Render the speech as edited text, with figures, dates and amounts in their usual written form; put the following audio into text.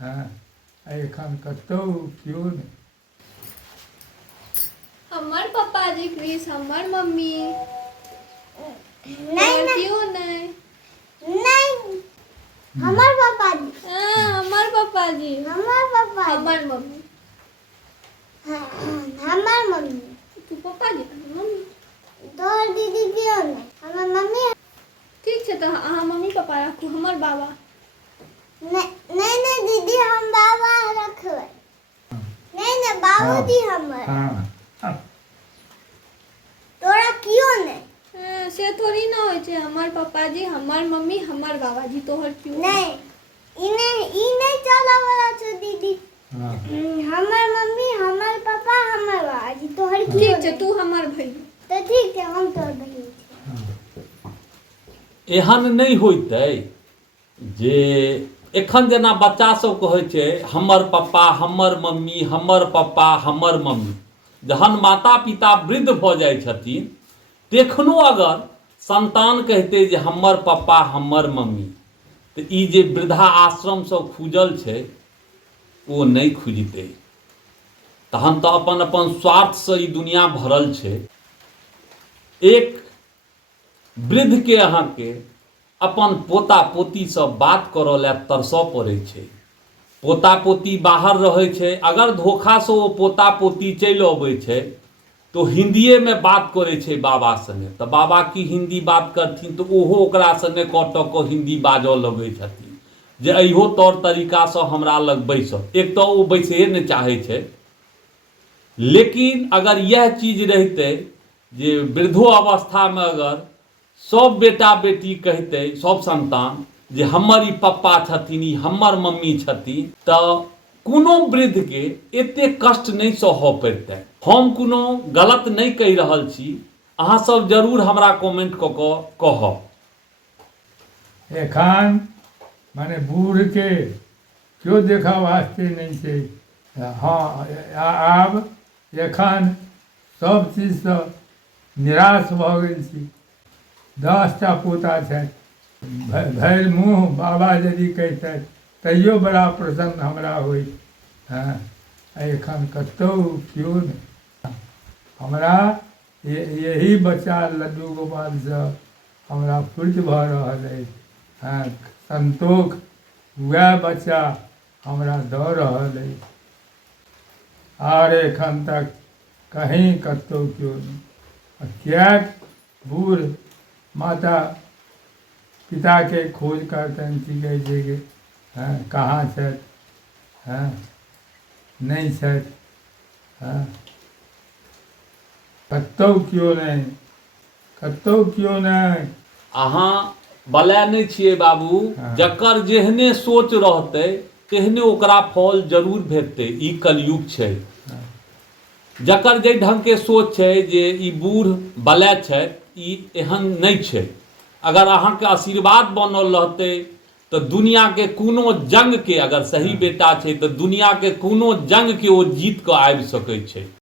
हाँ एखन कतौ क्यों नहीं। हमर पापा जी क्रिस हमर मम्मी नहीं क्यों नहीं नहीं हमार पापा जी हमर पापा जी हमार पापा जी हमर मम्मी हमार मम्मी तू पापा जी मम्मी तोहर दीदी क्यों नहीं हमार मम्मी ठीक है तो अहाँ मम्मी पापा रखू हमर बाबा नहीं दीदी हम बाबा रखबै नहीं बाबूजी हमर हाँ तोरा क्यों नहीं से थोड़ी ना होय छै हमर पापा जी हमर मम्मी हमर बाबा जी तोहर क्यों नहीं ई नहीं चला वाला छै दीदी हाँ हमर मम्मी हमर पापा हमर बाबा जी तोहर क्यों ठीक छै तू हमर भैया तो ठीक है हम तोहर बहिन एहन नहीं होते जे एखन जना बच्चा सब कहै छै हमर पप्पा हमर मम्मी हमर पप्पा हमर मम्मी जहन माता पिता वृद्ध भऽ जाइ छथिन तखनो अगर संतान कहते जे हमर पप्पा हमर मम्मी तऽ ई जे वृद्धा आश्रम सब खुजल छै ओ नहीं खुजतै तहन तऽ अपन अपन स्वार्थसँ ई दुनिया भरल छै। एक वृद्ध के अहाँके अपन पोता पोती सब बात करऽ लए तरसऽ पड़ै छै। पोता पोती बाहर रहै छै अगर धोखासँ ओ पोता पोती चलि अबै छै तो हिंदिए में बात करे छै बाबा संगे तऽ बाबा की हिंदी बात करथिन तऽ ओहो ओकरा संगे कऽ हिंदी बाजऽ लगै छथिन जे अहियो तौर तरीकासँ हमरा लग बैसऽ। एक तऽ ओ बैसे नहि चाहै छै लेकिन अगर यह चीज रहते जे वृद्धो अवस्थामे अगर सब बेटा बेटी कहते सब संतान जे हमर ई पप्पा छथिन ई हमर मम्मी छथिन तऽ कोनो वृद्ध के एते कष्ट नहीं सहऽ पड़तै। हम कोनो गलत नहीं कहि रहल छी अहाँ सब जरूर हमरा कमेंट कऽ कऽ कहब। एखन माने बूढ़ के क्यों देखा वास्ते नहीं छै। हाँ आब एखन सब चीजसँ निराश भऽ गेल छी। 10टा पोता छै भरि मुँह बाबा यदि कहितथि तैयो बड़ा प्रसन्न हमरा होय। हाँ एखन कतौ क्यों नहीं हमरा यही बच्चा लड्डू गोपालसँ हमरा पूर्ति भऽ रहल अछि। हाँ संतोष वएह बच्चा हमरा दऽ रहल अछि आर एखन तक कहीं कतौ क्यों नहीं। किएक बूढ़ माता पिता के खोज करतनि की कहै छै कि हाँ कहाँ छथि हाँ नहीं छथि हाँ कतौ क्यों नहीं कतौ क्यों नहीं। अहाँ बला नहीं छियै बाबू हाँ। जकर जेहने सोच रहतै तेहने ओकरा फल जरूर भेटतै। ई कलयुग छै जकर जे ढंग के सोच छै जे ई बूढ़ बला छै ई एहन नहीं छै। अगर अहाँके आशीर्वाद बनल रहतै तऽ दुनिया के कोनो जंग के अगर सही बेटा छै तऽ दुनिया के कोनो जंग के ओ जीत कऽ आबि सकै छै।